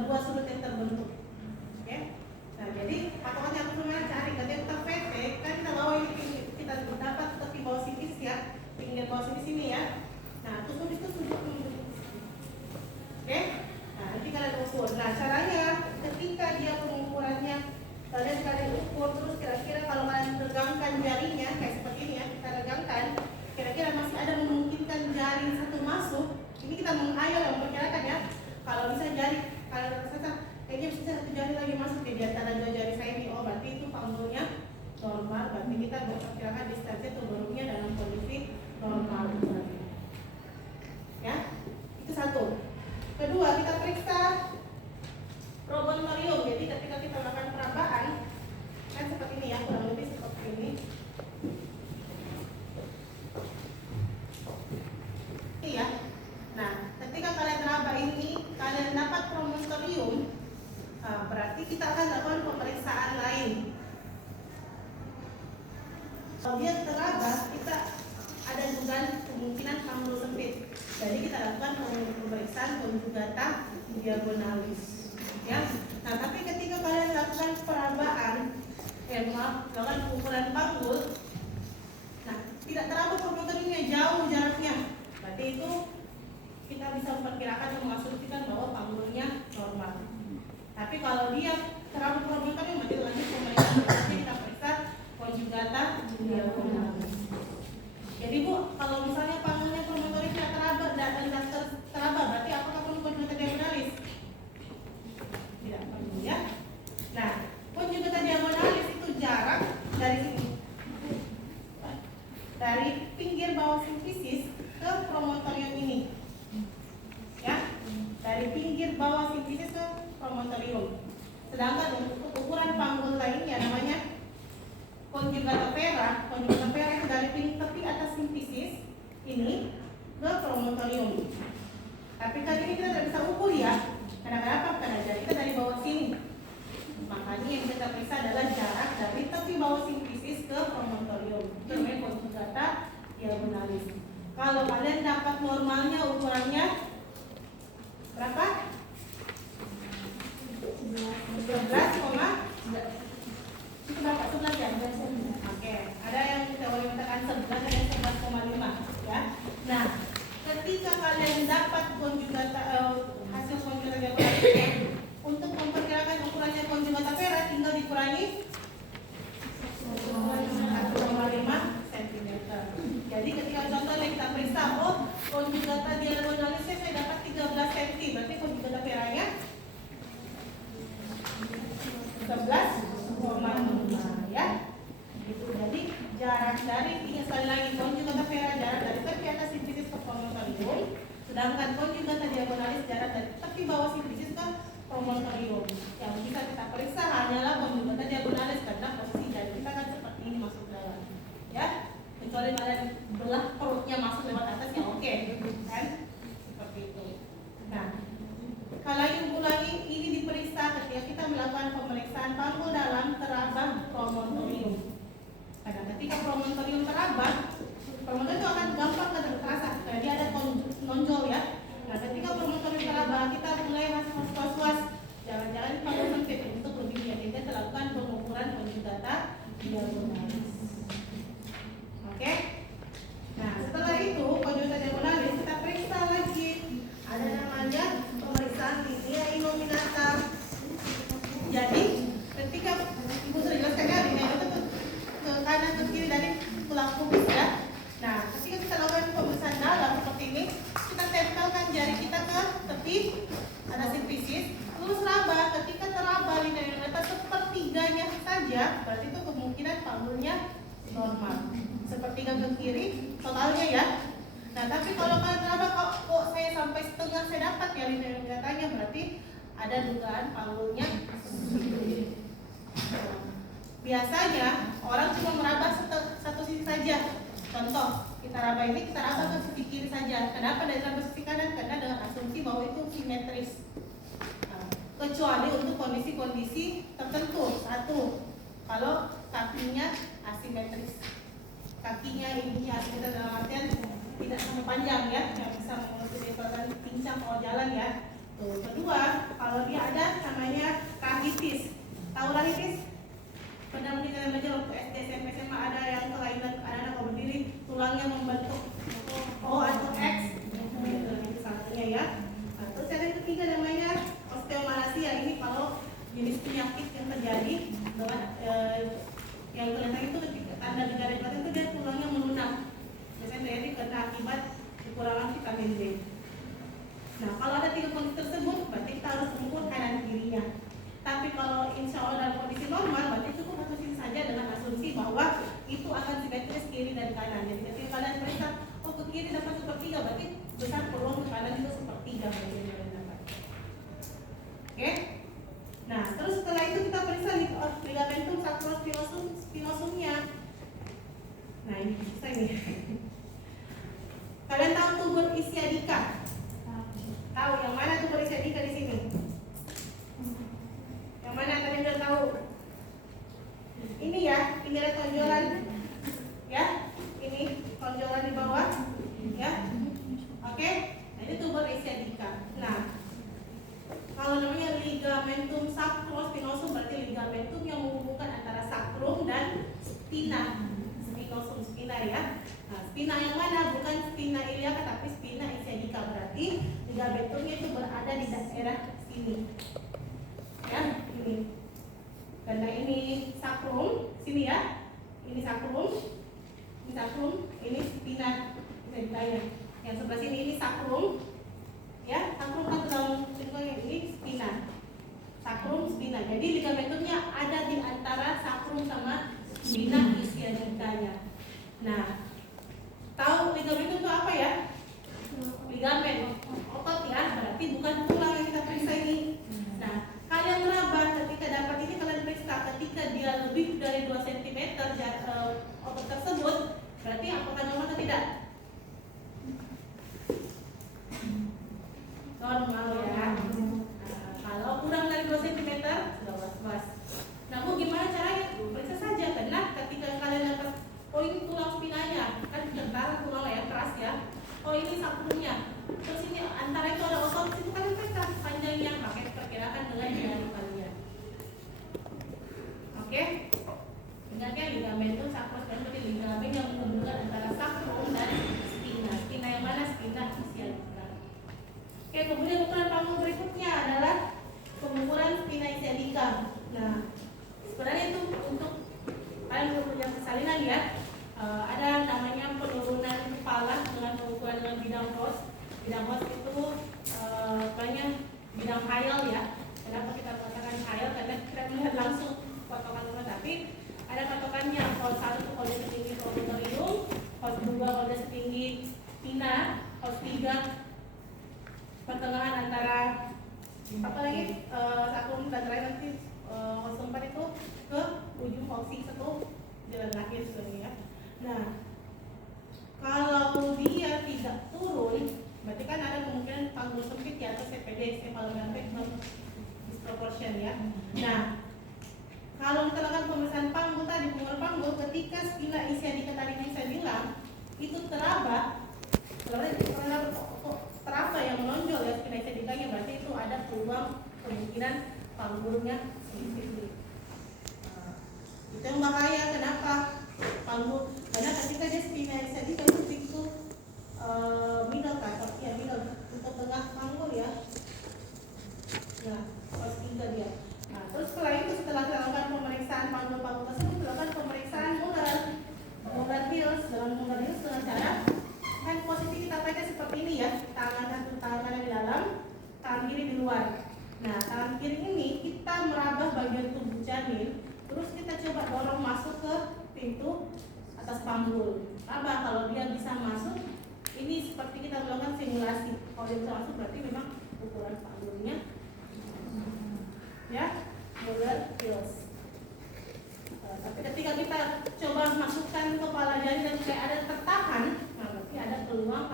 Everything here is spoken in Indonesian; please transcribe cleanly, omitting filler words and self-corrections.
kedua sudut yang terbentuk. Oke. Nah, jadi patokannya aku cuma cari ketika PT kan kita bawa ini kita dapat tepi bawah sini ya, pinggir bawah sini ya. Nah, terus itu sudut. Oke. Nah, nanti kalian ukur. Nah, caranya ketika dia pengukurannya kalian ukur terus kira-kira kalau kalian regangkan jarinya kayak seperti ini ya, kita regangkan kira-kira masih ada memungkinkan jari satu masuk. Ini kita menghayal yang memperkirakan ya. Kalau bisa jari kalau rasa kayaknya bisa satu jari lagi masuk di antara dua jari saya ini, oh berarti itu panggulnya normal, berarti kita memperkirakan distansi tubuhnya dalam kondisi normal berarti. Ya, itu satu. Kedua, kita periksa promontorium. Jadi ketika kita melakukan perabaan kan seperti ini ya, kurang lebih seperti ini. Iya. Nah, ketika kalian meraba ini, kalian dapat promontorium, berarti kita akan lakukan pemeriksaan lain. Kalau dia teraba, kita ada dugaan kemungkinan panggul sempit. Jadi kita lakukan pemeriksaan conjugata diagonalis. Ya. Nah, tapi ketika kalian lakukan perabaan, lakukan pengukuran panggul, nah tidak teraba promontoriumnya, jauh jaraknya. Berarti itu kita bisa memperkirakan dan mengasumsikan bahwa panggulnya normal. Tapi kalau dia terlalu promontorium, berarti lanjut pemeriksaan berikutnya kita periksa conjugata diagonalis. Jadi Bu, kalau misalnya panggulnya promontoriumnya teraba dan teraba, berarti apakah perlu conjugata diagonalis? Tidak perlu ya. Nah, conjugata diagonalis itu jarak dari sini, dari pinggir bawah simfisis ke promontorium ini. Ya, dari pinggir bawah simfisis ke promontorium. Sedangkan untuk ukuran panggul lainnya namanya conjugata pera. Conjugata pera itu dari tepi atas simfisis ini ke promontorium. Tapi kali ini kita tidak bisa ukur ya. Kenapa? Karena jari kita dari bawah sini. Makanya yang kita periksa adalah jarak dari tepi bawah simfisis ke promontorium. Itu namanya conjugata diagonalis. Kalau kalian dapat normalnya ukurannya berapa? 11, itu berapa? 11 ya? Oke, ada yang mengatakan 11, ada yang 11,5 ya. Nah, ketika kalian dapat conjugata hasil conjugata diagonalis, untuk memperkirakan ukurannya conjugata pera tinggal dikurangi 1,5 cm. Jadi ketika contohnya kita periksa, oh conjugata diagonalisnya saya dapat 13 cm, berarti conjugata peranya 11,5 ya. Gitu. Jadi jarak dari, ingat sekali lagi, conjugata pera jarak dari tepi atas simfisis ke promontorium, sedangkan conjugata diagonalis jarak dari tepi bawah simfisis ke promontorium. Yang bisa kita periksa hanyalah conjugata diagonalis karena posisi jari kita kan seperti ini masuk dalam. Ya, kecuali kalian belah perutnya masuk lewat atas ya oke, kan? Seperti itu. Nah, kalau yang ulangi ini diperiksa ketika kita melakukan pemeriksaan panggul dalam teraba promontorium. Karena ketika promontorium teraba, promontorium itu akan gampang terasa karena dia ada nonjol ya. Nah, ketika promontorium teraba, kita mulai masih was-was, jangan-jangan ini panggul sempit. Untuk lebih yakin kita lakukan pengukuran conjugata diagonalis. Oke. Nah, setelah itu conjugata diagonalis kita periksa lagi. Ada namanya pemeriksaan linea innominata. Jadi, ketika Ibu sudah jelaskan ya, linea itu ke kanan ke kiri dari tulang pubis ya. Nah, ketika kita lakukan pemeriksaan dalam seperti ini, kita tempelkan jari kita ke tepi ada simfisis, terus raba. Ketika teraba linea innominata sepertiganya saja, berarti itu kemungkinan panggulnya normal. Sepertiga ke kiri totalnya ya. Nah, tapi kalau kalian teraba kok saya sampai setengah saya dapat ya linea innominatanya, berarti ada dugaan panggulnya. Biasanya orang cuma meraba satu sisi saja. Contoh, kita raba ini, kita raba ke sisi kiri saja. Kenapa dari raba sisi kanan? Karena dengan asumsi bahwa itu simetris. Nah, kecuali untuk kondisi-kondisi tertentu. Satu, kalau kakinya asimetris. Kakinya ininya asimetris dalam artian tidak sama panjang ya, yang bisa mengurangi pincang kalau jalan ya. Tuh. Kedua, kalau dia ada kita belajar waktu SD, SMP, SMA ada yang kelainan anak-anak kalau berdiri tulangnya membentuk O atau X, itu salah satunya ya. Nah, terus ada yang ketiga namanya osteomalacia. Ini kalau jenis penyakit yang terjadi dengan yang kelihatan itu ketika tanda gejala kelihatan itu dia tulangnya melunak. Biasanya terjadi karena akibat kekurangan vitamin D. Nah, kalau ada 3 kondisi tersebut, berarti kita harus mengukur kanan kirinya. Tapi kalau insya Allah dalam kondisi normal, berarti cukup asumsi saja dengan asumsi bahwa itu akan simetris kiri dan kanan. Jadi ketika kalian periksa, oh ke kiri dapat 1/3, berarti besar peluang ke kanan juga 1/3 berarti yang kalian dapat. Oke? Nah, terus setelah itu kita periksa ligamentum sacrospinosumnya. Nah, ini bisa ini. Kalian tahu tubur ischiadica? Tahu yang mana tubur ischiadica di sini? Yang mana kalian udah tahu? Ini ya, ini ada tonjolan, ya, ini tonjolan di bawah, ya, oke. Nah, ini tubur ischiadica. Nah, kalau namanya ligamentum sacrospinosum berarti ligamentum yang menghubungkan antara sacrum dan spina, spina ya. Nah, spina yang mana? Bukan spina iliaca tapi spina ischiadica, berarti ligamentumnya itu berada di daerah sini. Ya, ini. Karena ini sacrum, sini ya. Ini sacrum, ini spina ischiadica. Yang sebelah sini ini sacrum. Ya, sacrum kan dalam bentuknya ini spina. Sacrum, spina. Jadi ligamentumnya ada di antara sacrum sama spina ischiadicanya. Nah, tahu ligamentum itu apa ya? Ligamen, otot ya, berarti bukan tulang yang kita periksa ini. Nah, kalian meraba ketika dapat ini kalian periksa ketika dia lebih dari 2 cm otot tersebut, berarti apakah normal atau tidak? Normal ya. Nah, kalau kurang dari 2 cm sudah was-was. Nah, Bu, gimana caranya? Periksa saja, karena ketika kalian dapat, oh ini tulang spinanya, kan tentara tulang yang keras ya. Oh ini sakrumnya. Terus ini antara itu ada otot, itu kalian periksa panjangnya, pakai perkirakan dengan jari kalian. Oke? Ingat ya, ligamentum sacrospinosum berarti ligamen yang menghubungkan antara sacrum dan spina. Spina yang mana? Spina ischiadica. Oke, kemudian ukuran panggung berikutnya adalah pengukuran spina ischiadica. Nah, sebenarnya itu untuk kalian punya persalinan ya. Ada namanya penurunan kepala dengan pengukuran dengan bidang Ross. Bidang Ross itu banyak bidang khayal ya. Kenapa kita mengatakan khayal? Karena kita melihat langsung potongan rumah, tapi ada patokannya. Kalau 1 kalau dia setinggi volume hidung, kalau 2 kalau dia setinggi spina, kalau 3 pertengahan antara apa lagi sacrum dan terakhir nanti kalau 4 itu ke ujung foksi satu jalan lahir sebenarnya. Nah, kalau dia tidak turun, berarti kan ada kemungkinan panggul sempit ya atau CPD, cephalometric disproportion ya. Nah, kalau kita lakukan pemeriksaan panggul tadi, pengukuran panggul, ketika spina ischiadica tadi yang saya bilang itu teraba yang menonjol ya spina ischiadicanya, berarti itu ada peluang kemungkinan panggulnya sedikit. Itu yang bahaya. Kenapa? Panggul, karena ketika dia spina ischiadica itu pintu middle kan, ya middle untuk tengah panggul ya. Nah, pas 3 dia. Nah, terus setelah dilakukan pemeriksaan panggul-panggul tersebut, dilakukan pemeriksaan Moeller Hills dengan cara kan posisi kita pakai seperti ini ya, tangan kanan di dalam, tangan kiri di luar. Nah, tangan kiri ini kita meraba bagian tubuh janin, terus kita coba dorong masuk ke pintu atas panggul. Raba, kalau dia bisa masuk, ini seperti kita melakukan simulasi. Kalau dia bisa masuk berarti memang ukuran panggulnya ya Moeller Hills. Tapi ketika kita coba masukkan kepala janin dan kayak ada tertahan, nah berarti ada peluang